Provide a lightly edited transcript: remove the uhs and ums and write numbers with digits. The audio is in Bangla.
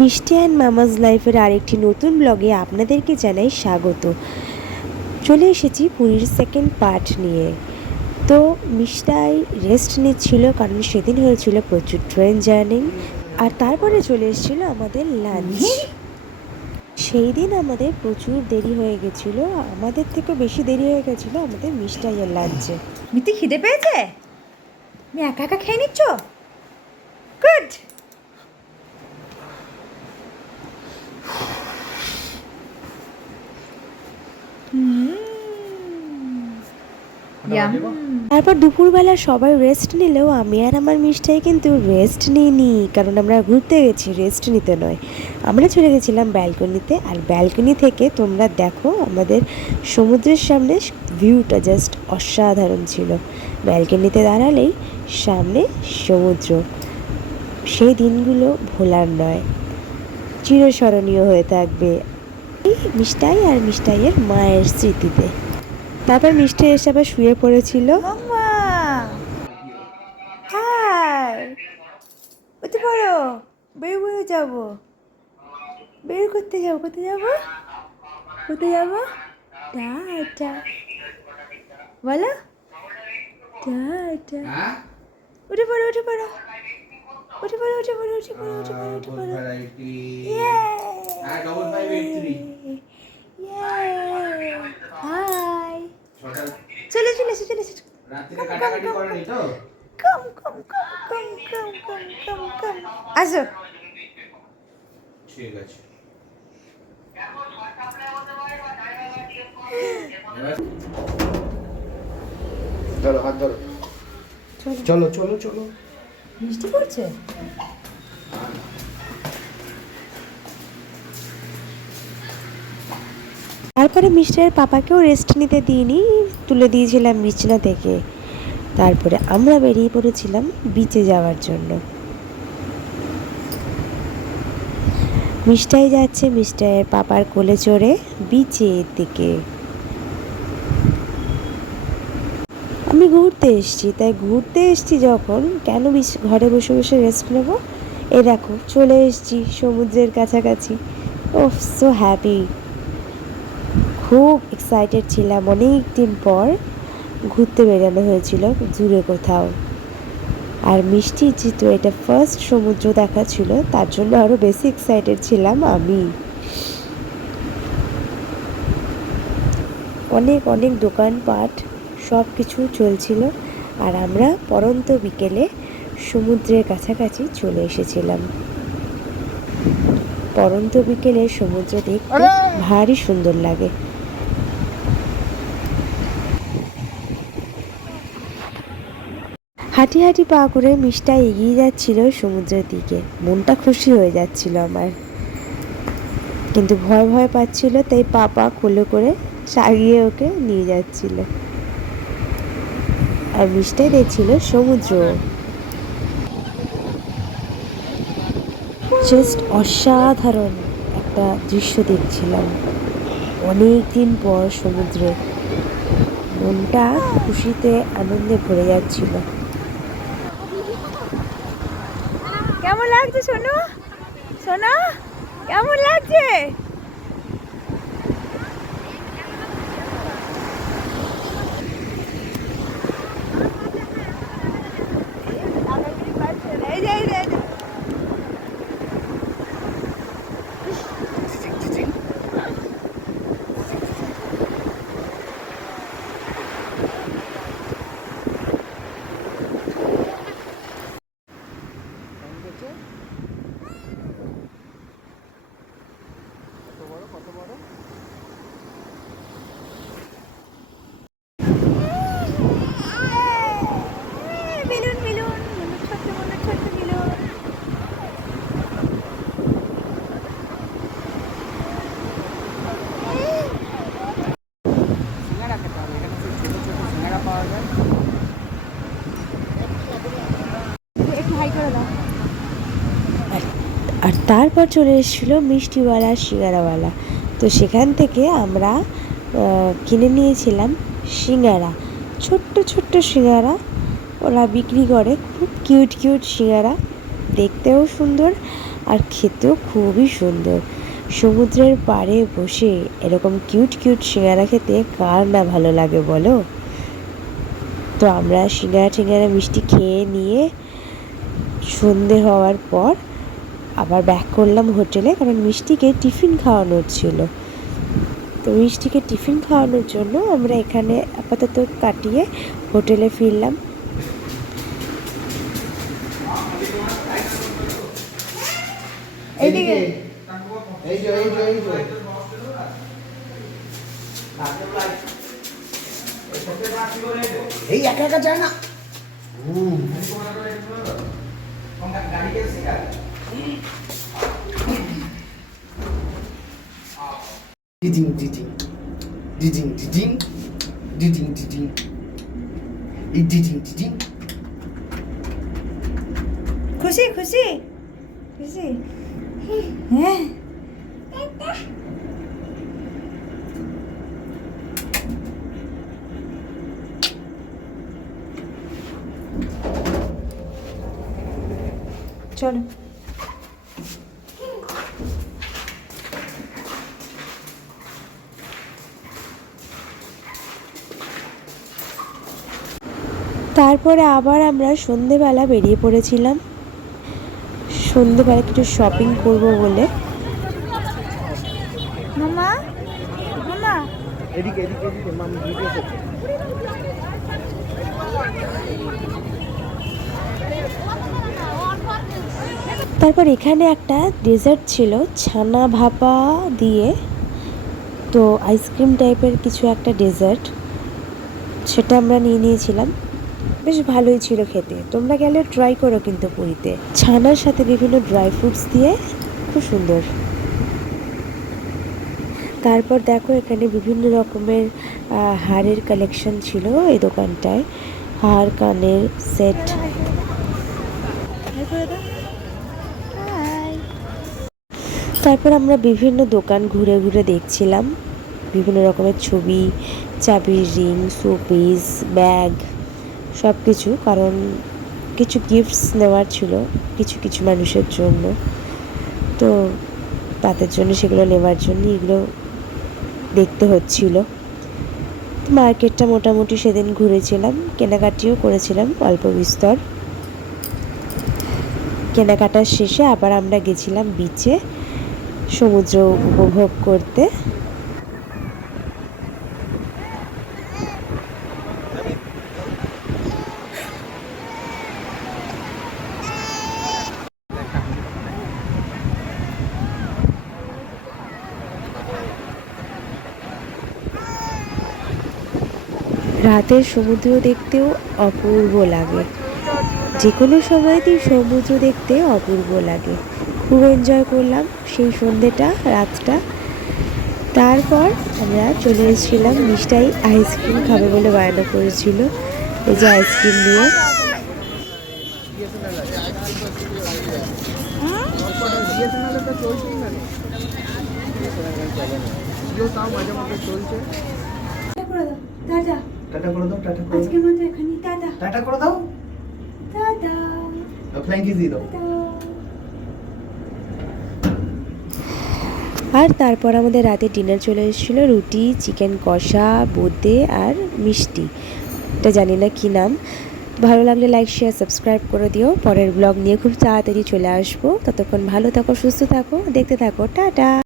মিষ্টি অ্যান্ড মামাজ লাইফের আরেকটি নতুন ব্লগে আপনাদেরকে জানাই স্বাগত। চলে এসেছি পুরীর সেকেন্ড পার্ট নিয়ে। তো মিষ্টাই রেস্ট নিচ্ছিল, কারণ সেদিন হয়েছিল প্রচুর ট্রেন জার্নি। আর তারপরে চলে এসেছিল আমাদের লাঞ্চ। সেই দিন আমাদের প্রচুর দেরি হয়ে গেছিলো, আমাদের থেকে বেশি দেরি হয়ে গেছিলো আমাদের মিষ্টাইয়ের লাঞ্চে। মিতি খিদে পেয়েছে? তুমি একা একা খেয়ে নিচ্ছ? গুড। তারপর দুপুরবেলা সবাই রেস্ট নিলেও আমি আর আমার মিষ্টাই কিন্তু রেস্ট নিইনি, কারণ আমরা ঘুরতে গেছি, রেস্ট নিতে নয়। আমরা চলে গেছিলাম ব্যালকনিতে, আর ব্যালকনি থেকে তোমরা দেখো আমাদের সমুদ্রের সামনে ভিউটা জাস্ট অসাধারণ ছিল। ব্যালকনিতে দাঁড়ালেই সামনে সমুদ্র। সেই দিনগুলো ভোলার নয়, চিরস্মরণীয় হয়ে থাকবে এই মিষ্টাই আর মিষ্টাইয়ের মায়ের স্মৃতিতে। তারপর মিষ্টি এসে আবার শুয়ে পড়েছিল। মাম্মা হাই, উঠে পড়ো, বের বের যাবো, বের করতে যাবো। কোথায় যাবো? কোথায় যাবো? টাটা বলো, টাটা। উঠে পড়ো, উঠে পড়ো, উঠে পড়ো, উঠে পড়ো, উঠে পড়ো, উঠে পড়ো, উঠে পড়ো। হাই, চলে চলে এসো, চলে এসো। কম কম কম কম কম কম কম কম আসো। ঠিক আছে। চলো হাত ধরো, চলো চলো চলো। বৃষ্টি পড়ছে? তারপরে মিস্টার পাপাকেও রেস্ট নিতে দিইনি, তুলে দিয়েছিলাম বিছানা থেকে। তারপরে আমরা বেরিয়ে পড়েছিলাম বিচে যাওয়ার জন্য। মিষ্টাই যাচ্ছে মিস্টারের পাপার কোলে চড়ে বিচের দিকে। আমি ঘুরতে এসেছি, তাই ঘুরতে এসেছি যখন কেন ঘরে বসে বসে রেস্ট নেব। এই দেখো চলে এসেছি সমুদ্রের কাছাকাছি। ওহ সো হ্যাপি, খুব এক্সাইটেড ছিলাম। অনেক দিন পর ঘুরতে বেরানো হয়েছিল দূরে কোথাও। আর মিষ্টি যেহেতু এটা ফার্স্ট সমুদ্র দেখা ছিল, তার জন্য আরও বেশি এক্সাইটেড ছিলাম আমি। অনেক অনেক দোকানপাট সব কিছু চলছিল, আর আমরা পরন্ত বিকেলে সমুদ্রের কাছাকাছি চলে এসেছিলাম। পরন্ত বিকেলে সমুদ্র দেখতে ভারী সুন্দর লাগে। হাঁটি হাঁটি পা করে মিষ্টা এগিয়ে যাচ্ছিল সমুদ্রের দিকে। মনটা খুশি হয়ে যাচ্ছিল আমার, কিন্তু ভয় ভয় পাচ্ছিল, তাই পাপা কোলে করে চাগিয়ে ওকে নিয়ে যাচ্ছিল। আর মিষ্টাই দেখছিল সমুদ্র। জাস্ট অসাধারণ একটা দৃশ্য দেখছিলাম। অনেক দিন পর সমুদ্রে, মনটা খুশিতে আনন্দে ভরে যাচ্ছিল। কেমন লাগছে সোনু? সোনা কেমন লাগছে? এই যে, এই যে, এই যে। বেলুন বেলুন, ছোট্ট মনে ছোট্ট বেলুন। একটু হাই করে দাও। আর তারপর চলে এসেছিলো মিষ্টিওয়ালা সিঙ্গারাওয়ালা। তো সেখান থেকে আমরা কিনে নিয়েছিলাম সিঙ্গারা, ছোট্ট ছোট্ট সিঙ্গারা ওরা বিক্রি করে। খুব কিউট কিউট সিঙ্গারা, দেখতেও সুন্দর আর খেতেও খুবই সুন্দর। সমুদ্রের পাড়ে বসে এরকম কিউট কিউট সিঙ্গারা খেতে কার না ভালো লাগে বলো। তো আমরা সিঙ্গারা মিষ্টি খেয়ে নিয়ে সন্ধে হওয়ার পর আবার ব্যাক করলাম হোটেলে, কারণ মিষ্টিকে টিফিন খাওয়ানোর ছিল। তো মিষ্টিকে টিফিন খাওয়ানোর জন্য আমরা এখানে আপাতত কাটিয়ে হোটেলে ফিরলাম। এইদিকে এই যে এই একা একা যায় না। ডিডিং ডিডিং ডিডিং ডিডিং ডিডিং ডিডিং এই ডিডিং ডিডিং। খুশি খুশি খুশি হ্যাঁ চলো তারপরে আবার আমরা সন্ধেবেলা বেরিয়ে পড়েছিলাম, সন্ধেবেলা কিছু শপিং করব বলে। মামা মামা এদিকে এদিকে এদিকে মামি ভিডিও করছে। তারপর এখানে একটা ডেজার্ট ছিল ছানা ভাপা দিয়ে, তো আইসক্রিম টাইপের কিছু একটা ডেজার্ট, সেটা আমরা নিয়ে নিয়েছিলাম। বেশ ভালোই ছিল খেতে, তোমরা গেলে ট্রাই করো কিন্তু পুরীতে। ছানার সাথে বিভিন্ন ড্রাই ফ্রুটস দিয়ে খুব সুন্দর। তারপর দেখো এখানে বিভিন্ন রকমের হারের কালেকশন ছিল এই দোকানটায়, হার কানের সেট। তারপর আমরা বিভিন্ন দোকান ঘুরে ঘুরে দেখছিলাম বিভিন্ন রকমের ছবি, চাবির রিং, শোপিস, ব্যাগ, সব কিছু, কারণ কিছু গিফটস নেওয়ার ছিল কিছু কিছু মানুষের জন্য, তো তাদের জন্য সেগুলো নেওয়ার জন্য এগুলো দেখতে হচ্ছিল। মার্কেটটা মোটামুটি সেদিন ঘুরেছিলাম, কেনাকাটিও করেছিলাম অল্প বিস্তর। কেনাকাটার শেষে আবার আমরা গেছিলাম বিচে সমুদ্র উপভোগ করতে। রাতের সমুদ্র দেখতেও অপূর্ব লাগে, যে কোনো সময়তেই সমুদ্র দেখতে অপূর্ব লাগে। খুব এনজয় করলাম সেই সন্ধ্যেটা, রাতটা। তারপর আমরা চলে এসেছিলাম, মিষ্টাই আইসক্রিম খাবে বলে বায়না করেছিল, এই যে আইসক্রিম নিয়ে। টাটা টাটা করে দাও, টাটা করে আজকের মতো এখানে টাটা টাটা করে দাও, টাটা ফ্ল্যাঙ্ক কিস দিয়ে দাও। আর তারপর আমাদের রাতে ডিনার চলে এসেছিলো, রুটি, চিকেন কষা, বোঁদে আর মিষ্টি, এটা জানি না কি নাম। ভালো লাগলে লাইক শেয়ার সাবস্ক্রাইব করে দিও। পরের ব্লগ নিয়ে খুব তাড়াতাড়ি চলে আসবো, ততক্ষণ ভালো থাকো, সুস্থ থাকো, দেখতে থাকো, টাটা।